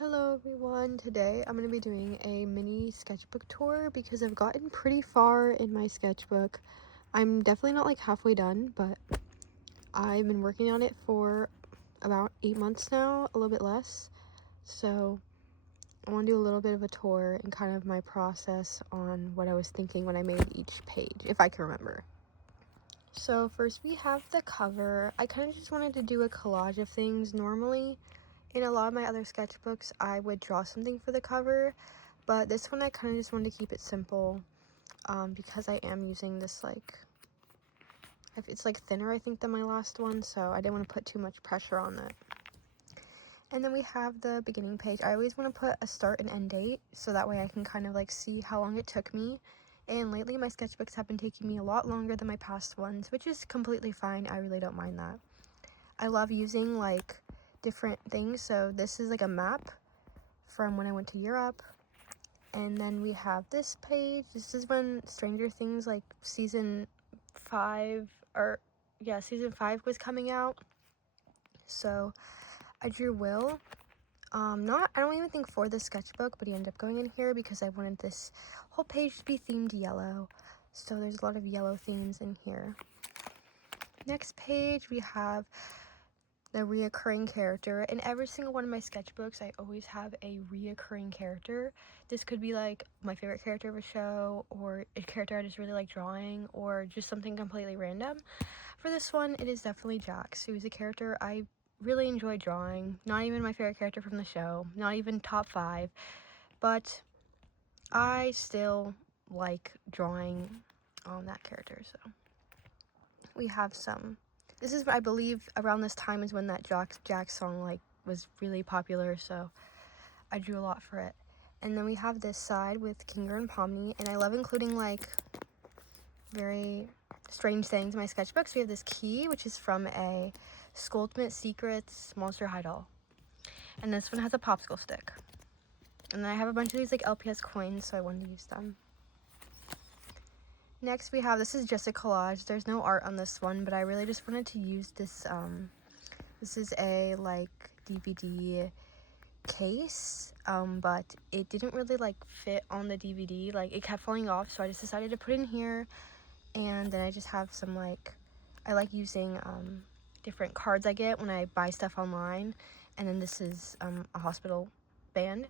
Hello everyone, today I'm going to be doing a mini sketchbook tour because I've gotten pretty far in my sketchbook. I'm definitely not like halfway done, but I've been working on it for about 8 months now, a little bit less. So I want to do a little bit of a tour and kind of my process on what I was thinking when I made each page, if I can remember. So first we have the cover. I kind of just wanted to do a collage of things. Normally in a lot of my other sketchbooks, I would draw something for the cover, but this one I kind of just wanted to keep it simple because I am using this, it's like thinner, I think, than my last one, so I didn't want to put too much pressure on it. And then we have the beginning page. I always want to put a start and end date, so that way I can kind of like see how long it took me. And lately my sketchbooks have been taking me a lot longer than my past ones, which is completely fine. I really don't mind that. I love using like different things. So this is like a map from when I went to Europe. And then we have this page. This is when Stranger Things like season 5 was coming out. So I drew Will. I don't even think for the sketchbook, but he ended up going in here because I wanted this whole page to be themed yellow. So there's a lot of yellow themes in here. Next page we have the reoccurring character. In every single one of my sketchbooks, I always have a reoccurring character. This could be like my favorite character of a show, or a character I just really like drawing, or just something completely random. For this one, it is definitely Jax, who is a character I really enjoy drawing. Not even my favorite character from the show, not even top 5, but I still like drawing on that character. So we have some. This is, I believe, around this time is when that Jax song like was really popular, so I drew a lot for it. And then we have this side with Kinger and Pomni, and I love including like very strange things in my sketchbooks. We have this key, which is from a Skulltimate Secrets Monster High doll, and this one has a popsicle stick. And then I have a bunch of these like LPS coins, so I wanted to use them. Next we have, this is just a collage. There's no art on this one, but I really just wanted to use this. This is a like DVD case, but it didn't really like fit on the DVD. Like it kept falling off, so I just decided to put it in here. And then I just have some like, I like using different cards I get when I buy stuff online. And then this is a hospital band.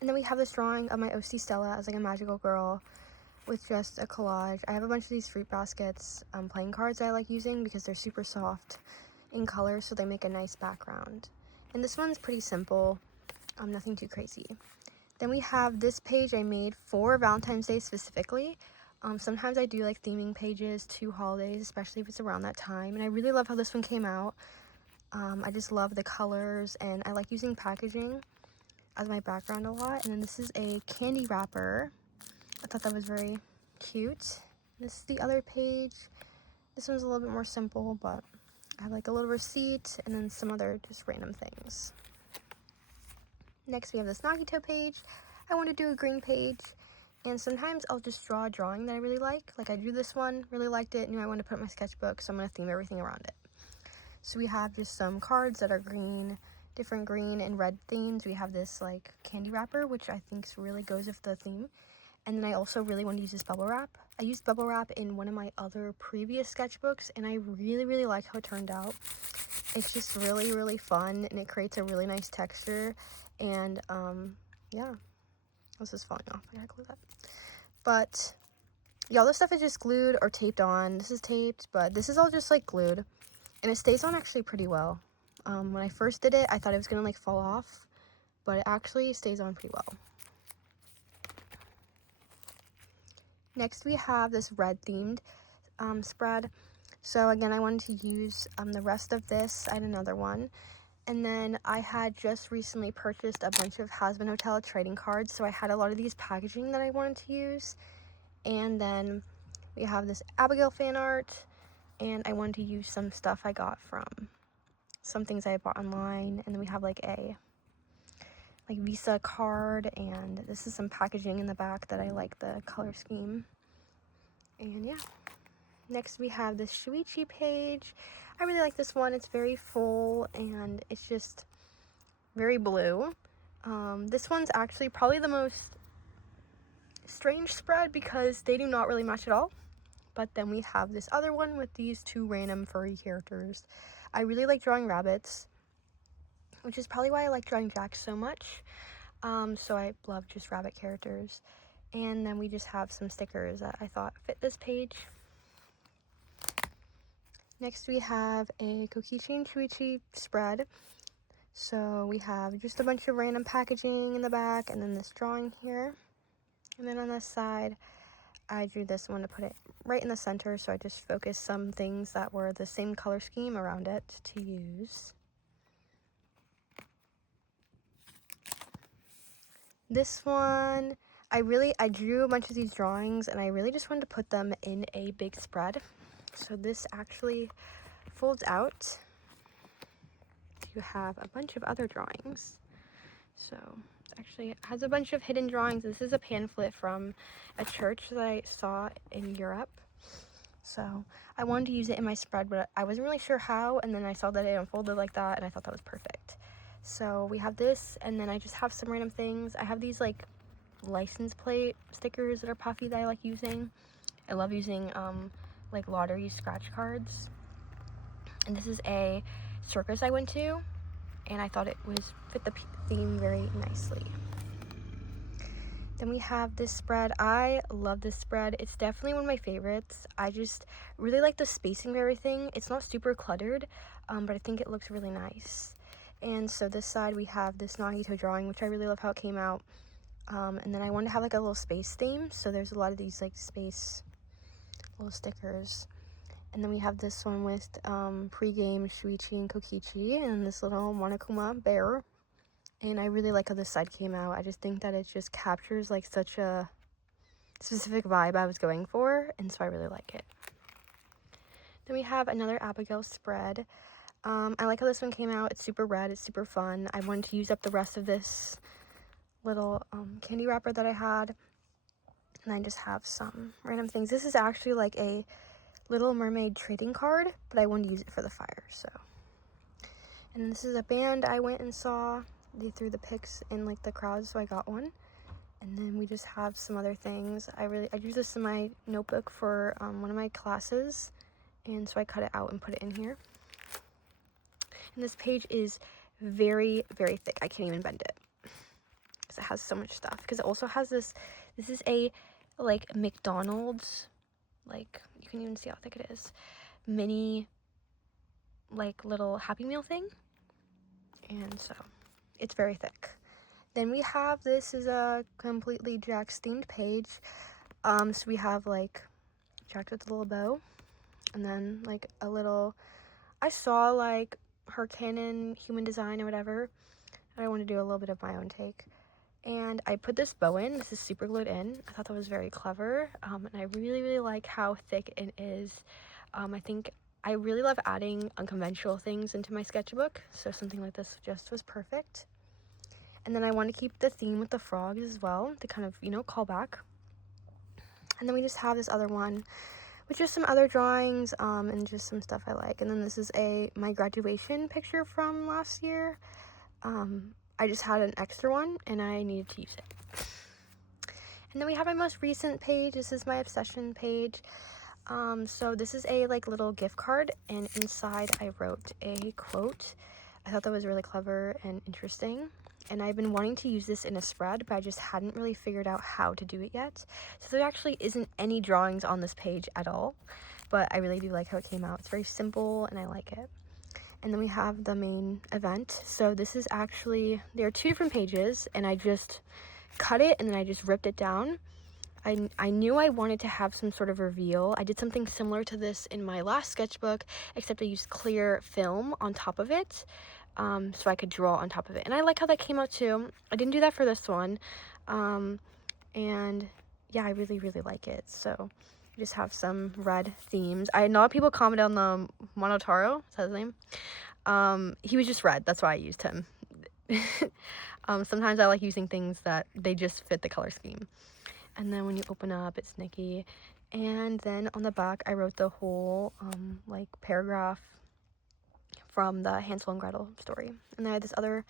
And then we have this drawing of my OC Stella as like a magical girl with just a collage. I have a bunch of these fruit baskets playing cards that I like using because they're super soft in color, so they make a nice background. And this one's pretty simple, nothing too crazy. Then we have this page I made for Valentine's Day specifically. Sometimes I do like theming pages to holidays, especially if it's around that time, and I really love how this one came out. I just love the colors, and I like using packaging as my background a lot. And then this is a candy wrapper. I thought that was very cute. This is the other page. This one's a little bit more simple, but I have like a little receipt and then some other just random things. Next we have this Nagito page. I want to do a green page, and sometimes I'll just draw a drawing that I really like. Like I drew this one, really liked it, knew I wanted to put it in my sketchbook, so I'm going to theme everything around it. So we have just some cards that are green, different green and red themes. We have this like candy wrapper, which I think really goes with the theme. And then I also really want to use this bubble wrap. I used bubble wrap in one of my other previous sketchbooks, and I really like how it turned out. It's just really fun, and it creates a really nice texture. And yeah, this is falling off. I gotta glue that. But yeah, all this stuff is just glued or taped on. This is taped, but this is all just like glued, and it stays on actually pretty well. When I first did it, I thought it was gonna like fall off, but it actually stays on pretty well. Next we have this red themed spread. So again, I wanted to use the rest of this. I had another one. And then I had just recently purchased a bunch of Has Been Hotel trading cards. So I had a lot of these packaging that I wanted to use. And then we have this Abigail fan art. And I wanted to use some stuff I got from some things I bought online. And then we have like a Visa card, and this is some packaging in the back that I like the color scheme. And yeah, next we have this Shuichi page. I really like this one. It's very full, and it's just very blue. This one's actually probably the most strange spread because they do not really match at all. But then we have this other one with these two random furry characters. I really like drawing rabbits, which is probably why I like drawing Jack so much. So I love just rabbit characters. And then we just have some stickers that I thought fit this page. Next we have a Kokichi and Shuichi spread. So we have just a bunch of random packaging in the back and then this drawing here. And then on this side, I drew this one to put it right in the center, so I just focused some things that were the same color scheme around it to use. This one, I drew a bunch of these drawings and I really just wanted to put them in a big spread. So this actually folds out to have a bunch of other drawings. So it actually has a bunch of hidden drawings. This is a pamphlet from a church that I saw in Europe. So I wanted to use it in my spread, but I wasn't really sure how, and then I saw that it unfolded like that, and I thought that was perfect. So we have this, and then I just have some random things. I have these like license plate stickers that are puffy that I like using. I love using like lottery scratch cards. And this is a circus I went to, and I thought it was fit the theme very nicely. Then we have this spread. I love this spread. It's definitely one of my favorites. I just really like the spacing of everything. It's not super cluttered, but I think it looks really nice. And so this side we have this Nagito drawing, which I really love how it came out. And then I wanted to have like a little space theme, so there's a lot of these like space little stickers. And then we have this one with pre-game Shuichi and Kokichi and this little Monokuma bear. And I really like how this side came out. I just think that it just captures like such a specific vibe I was going for, and so I really like it. Then we have another Abigail spread. I like how this one came out. It's super red, it's super fun. I wanted to use up the rest of this little candy wrapper that I had. And I just have some random things. This is actually like a Little Mermaid trading card, but I wanted to use it for the fire, so. And this is a band I went and saw. They threw the pics in like the crowd, so I got one. And then we just have some other things. I used this in my notebook for one of my classes, and so I cut it out and put it in here. And this page is very, very thick. I can't even bend it because it has so much stuff. Because it also has this is a like McDonald's, like you can even see how thick it is, mini like little Happy Meal thing. And so it's very thick. Then we have, this is a completely Jack's themed page. So we have like Jack with a little bow, and then like a little, I saw like her canon human design or whatever, and I want to do a little bit of my own take. And I put this bow in. This is super glued in. I thought that was very clever, and I really, really like how thick it is. I think I really love adding unconventional things into my sketchbook, so something like this just was perfect. And then I want to keep the theme with the frogs as well to kind of, you know, call back. And then we just have this other one with just some other drawings and just some stuff I like. And then this is my graduation picture from last year. I just had an extra one and I needed to use it. And then we have my most recent page. This is my obsession page. So this is a like little gift card, and inside I wrote a quote. I thought that was really clever and interesting. And I've been wanting to use this in a spread, but I just hadn't really figured out how to do it yet. So there actually isn't any drawings on this page at all, but I really do like how it came out. It's very simple and I like it. And then we have the main event. So this is actually, there are two different pages, and I just cut it and then I just ripped it down. I knew I wanted to have some sort of reveal. I did something similar to this in my last sketchbook, except I used clear film on top of it. So I could draw on top of it. And I like how that came out too. I didn't do that for this one. And yeah, I really, really like it. So I just have some red themes. I had a lot of people commented on the Monotaro, is that his name? He was just red, that's why I used him. Sometimes I like using things that they just fit the color scheme. And then when you open up, it's Nikki. And then on the back, I wrote the whole like paragraph from the Hansel and Gretel story. And then I had this other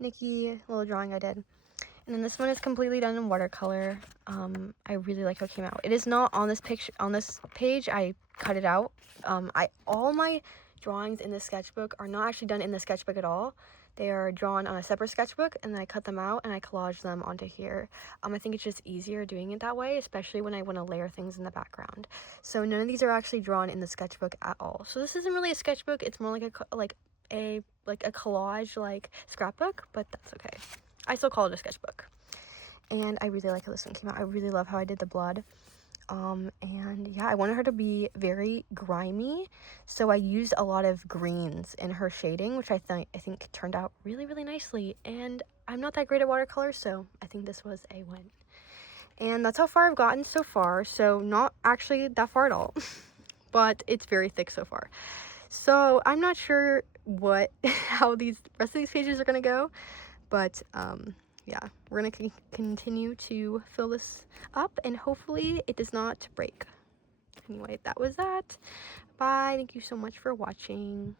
Nikki little drawing I did. And then this one is completely done in watercolor. I really like how it came out. It is not on this picture, on this page. I cut it out. All my drawings in this sketchbook are not actually done in the sketchbook at all. They are drawn on a separate sketchbook, and then I cut them out and I collage them onto here. I think it's just easier doing it that way, especially when I want to layer things in the background. So none of these are actually drawn in the sketchbook at all. So this isn't really a sketchbook. It's more like a collage, like scrapbook, but that's okay. I still call it a sketchbook. And I really like how this one came out. I really love how I did the blood. And yeah, I wanted her to be very grimy, so I used a lot of greens in her shading, which I think turned out really, really nicely. And I'm not that great at watercolor, so I think this was a win. And that's how far I've gotten so far. So not actually that far at all, but it's very thick so far. So I'm not sure how these rest of these pages are gonna go, but yeah, we're gonna continue to fill this up, and hopefully it does not break. Anyway, that was that. Bye. Thank you so much for watching.